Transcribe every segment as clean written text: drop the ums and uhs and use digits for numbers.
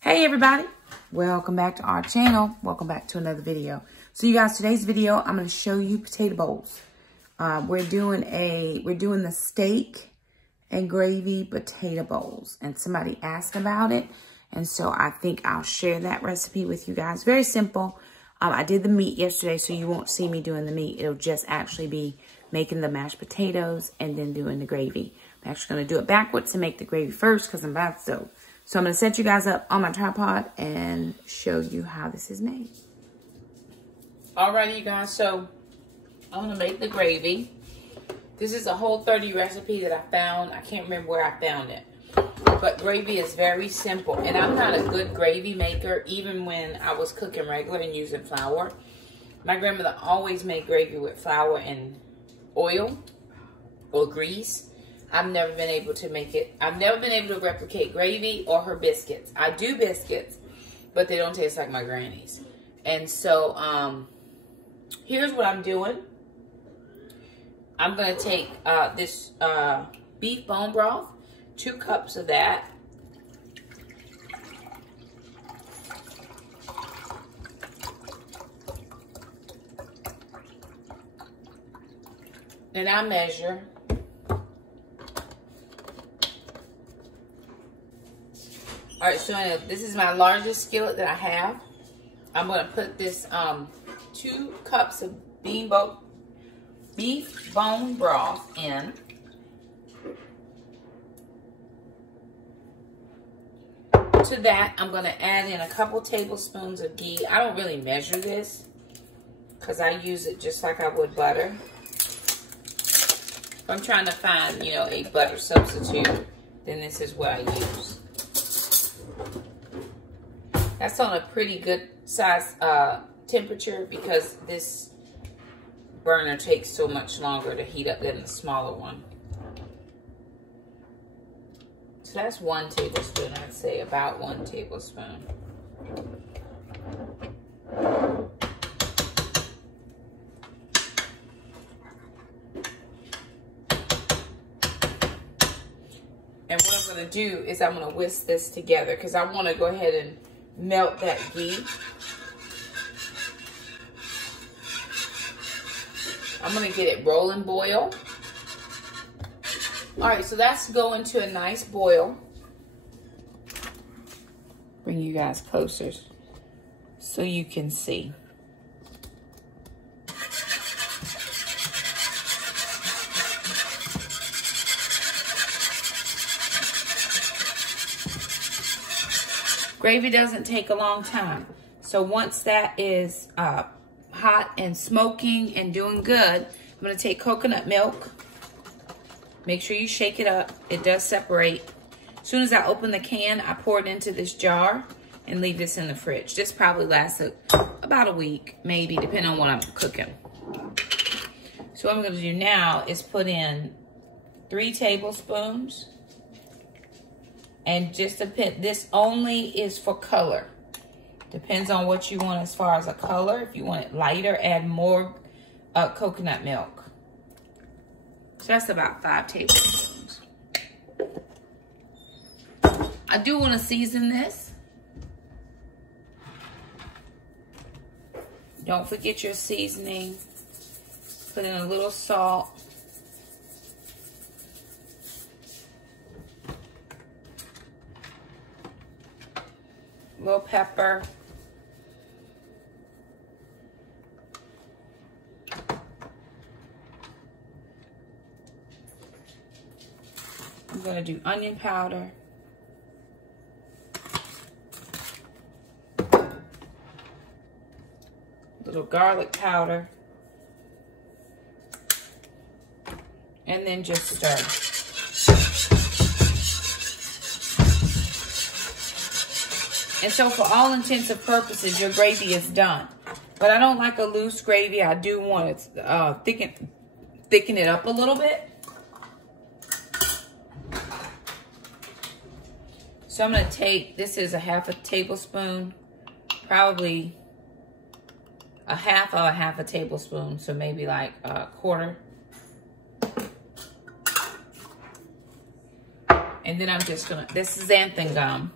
Hey everybody, welcome back to our channel. Welcome back to another video. So you guys, today's video, I'm going to show you potato bowls. We're doing the steak and gravy potato bowls, and somebody asked about it, and so I think I'll share that recipe with you guys. Very simple. I did the meat yesterday, so you won't see me doing the meat. It'll just actually be making the mashed potatoes and then doing the gravy. I'm actually going to do it backwards and make the gravy first because I'm about to. So I'm going to set you guys up on my tripod and show you how this is made. Alrighty, you guys. So I'm going to make the gravy. This is a Whole30 recipe that I found. I can't remember where I found it. But gravy is very simple. And I'm not a good gravy maker, even when I was cooking regular and using flour. My grandmother always made gravy with flour and oil or grease. I've never been able to make it. I've never been able to replicate gravy or her biscuits. I do biscuits, but they don't taste like my granny's. And so, here's what I'm doing. I'm going to take this beef bone broth, 2 cups of that. And I measure. All right, so this is my largest skillet that I have. I'm going to put this 2 cups of beef bone broth in. To that, I'm going to add in a couple tablespoons of ghee. I don't really measure this because I use it just like I would butter. If I'm trying to find, you know, a butter substitute, then this is what I use. That's on a pretty good size temperature because this burner takes so much longer to heat up than the smaller one. So that's 1 tablespoon, I'd say, about 1 tablespoon. And what I'm going to do is I'm going to whisk this together because I want to go ahead and melt that ghee. I'm going to get it rolling boil. All right, so that's going to a nice boil. Bring you guys closer so you can see. Gravy doesn't take a long time. So once that is hot and smoking and doing good, I'm going to take coconut milk. Make sure you shake it up. It does separate. As soon as I open the can, I pour it into this jar and leave this in the fridge. This probably lasts about a week, maybe, depending on what I'm cooking. So what I'm going to do now is put in 3 tablespoons. And just this only is for color. Depends on what you want as far as a color. If you want it lighter, add more coconut milk. So that's about 5 tablespoons. I do want to season this. Don't forget your seasoning. Put in a little salt. Little pepper. I'm going to do onion powder. Little garlic powder. And then just stir. And so for all intents and purposes, your gravy is done. But I don't like a loose gravy. I do want to thicken it up a little bit. So I'm going to take, this is a half a tablespoon, probably a half of a half a tablespoon. So maybe like a quarter. And then I'm just gonna, this is xanthan gum.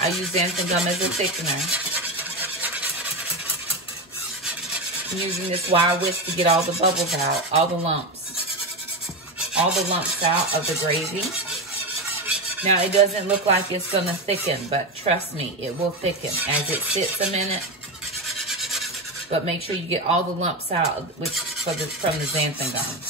I use xanthan gum as a thickener. I'm using this wire whisk to get all the bubbles out, all the lumps out of the gravy. Now, it doesn't look like it's gonna thicken, but trust me, it will thicken as it sits a minute. But make sure you get all the lumps out from the xanthan gum.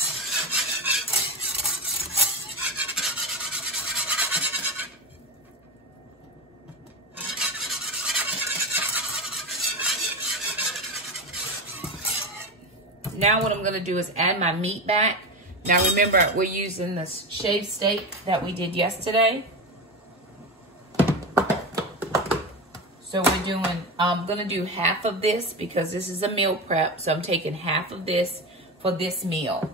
Now what I'm going to do is add my meat back. Now remember, we're using this shaved steak that we did yesterday. So we're doing, I'm going to do half of this because this is a meal prep. So I'm taking half of this for this meal.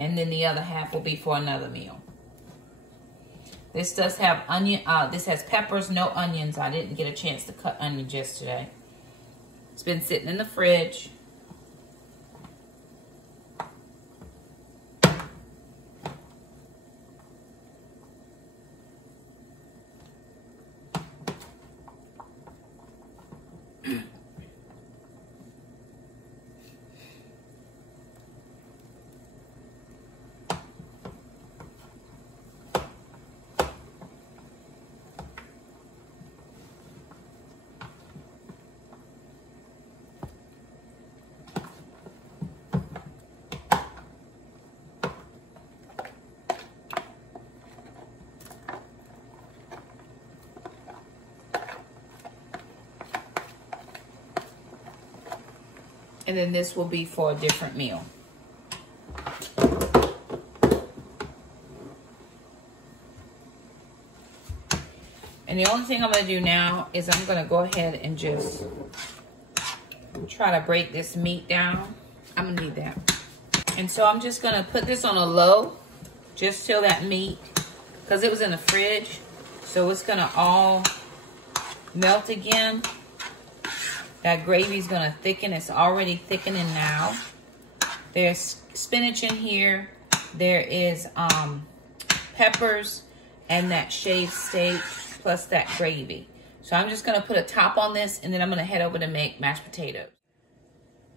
And then the other half will be for another meal. This does have onion, this has peppers, no onions. I didn't get a chance to cut onions yesterday. It's been sitting in the fridge. And then this will be for a different meal. And the only thing I'm going to do now is I'm going to go ahead and just try to break this meat down. I'm going to need that. And so I'm just going to put this on a low just till that meat, because it was in the fridge, so it's going to all melt again. That gravy is going to thicken. It's already thickening now. There's spinach in here. There is peppers and that shaved steak plus that gravy. So I'm just going to put a top on this, and then I'm going to head over to make mashed potatoes.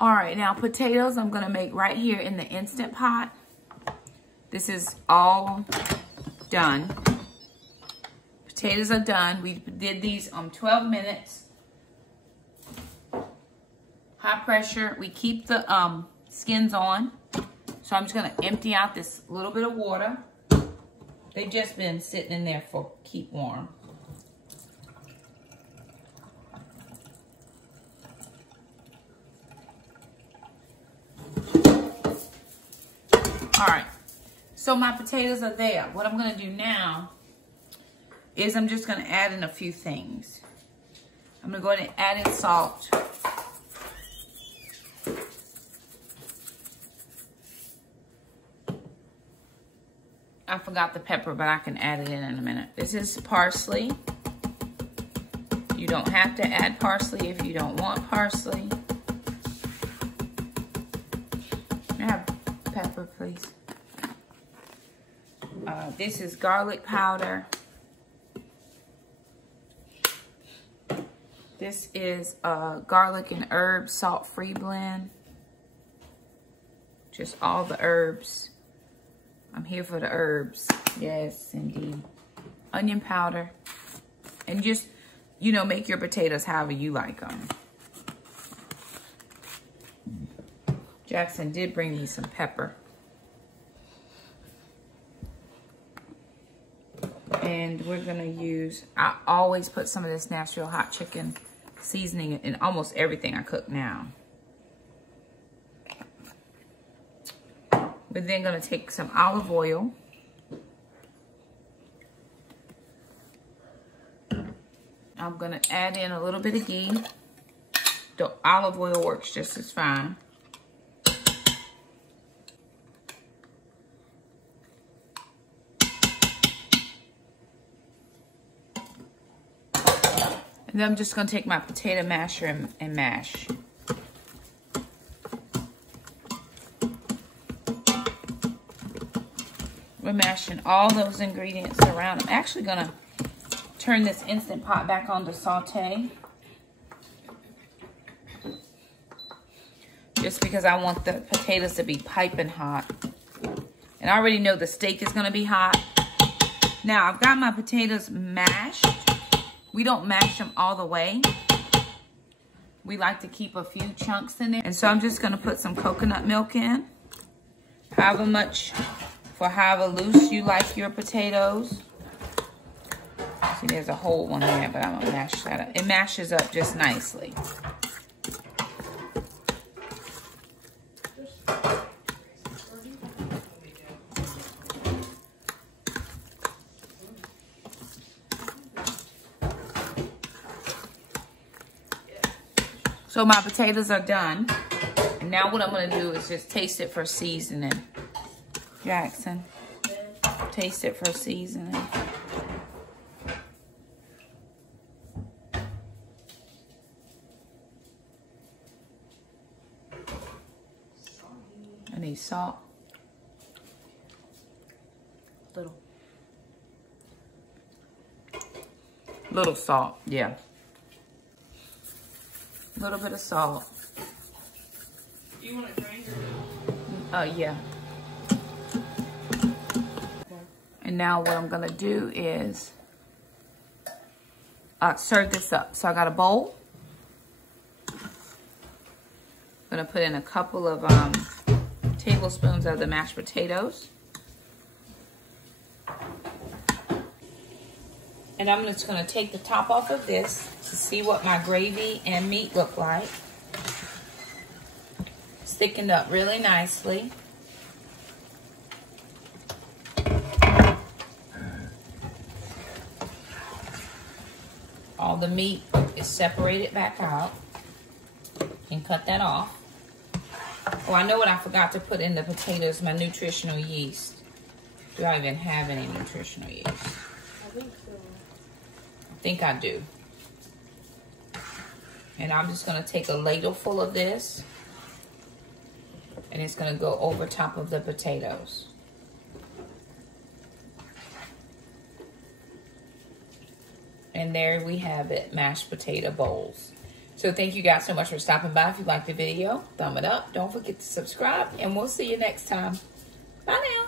All right, now potatoes I'm going to make right here in the Instant Pot. This is all done. Potatoes are done. We did these 12 minutes. High pressure. We keep the skins on. So I'm just going to empty out this little bit of water. They've just been sitting in there for keep warm. All right. So my potatoes are there. What I'm going to do now is I'm just going to add in a few things. I'm going to go ahead and add in salt. I forgot the pepper, but I can add it in a minute. This is parsley. You don't have to add parsley if you don't want parsley. Can I have pepper, please? This is garlic powder. This is garlic and herb salt-free blend. Just all the herbs. I'm here for the herbs. Yes, indeed. Onion powder. And just, you know, make your potatoes however you like them. Jackson did bring me some pepper. And we're going to use, I always put some of this Nashville hot chicken seasoning in almost everything I cook now. We're then going to take some olive oil. I'm going to add in a little bit of ghee. The olive oil works just as fine. And then I'm just going to take my potato masher and mash. We're mashing all those ingredients around. I'm actually gonna turn this Instant Pot back on to saute. Just because I want the potatoes to be piping hot. And I already know the steak is gonna be hot. Now, I've got my potatoes mashed. We don't mash them all the way. We like to keep a few chunks in there. And so I'm just gonna put some coconut milk in. However much, for however loose you like your potatoes. See, there's a whole one there, but I'm gonna mash that up. It mashes up just nicely. So my potatoes are done. And now what I'm gonna do is just taste it for seasoning. Jackson, taste it for seasoning. I need salt. Little salt, yeah. A little bit of salt. Do you want a drink or no? Yeah. And now what I'm gonna do is serve this up. So I got a bowl. I'm gonna put in a couple of tablespoons of the mashed potatoes. And I'm just gonna take the top off of this to see what my gravy and meat look like. It's thickened up really nicely. All the meat is separated back out. And cut that off. Oh, I know what I forgot to put in the potatoes, my nutritional yeast. Do I even have any nutritional yeast? I think so. I think I do. And I'm just gonna take a ladle full of this. And it's gonna go over top of the potatoes. And there we have it, mashed potato bowls. So thank you guys so much for stopping by. If you liked the video, thumb it up. Don't forget to subscribe, and we'll see you next time. Bye now.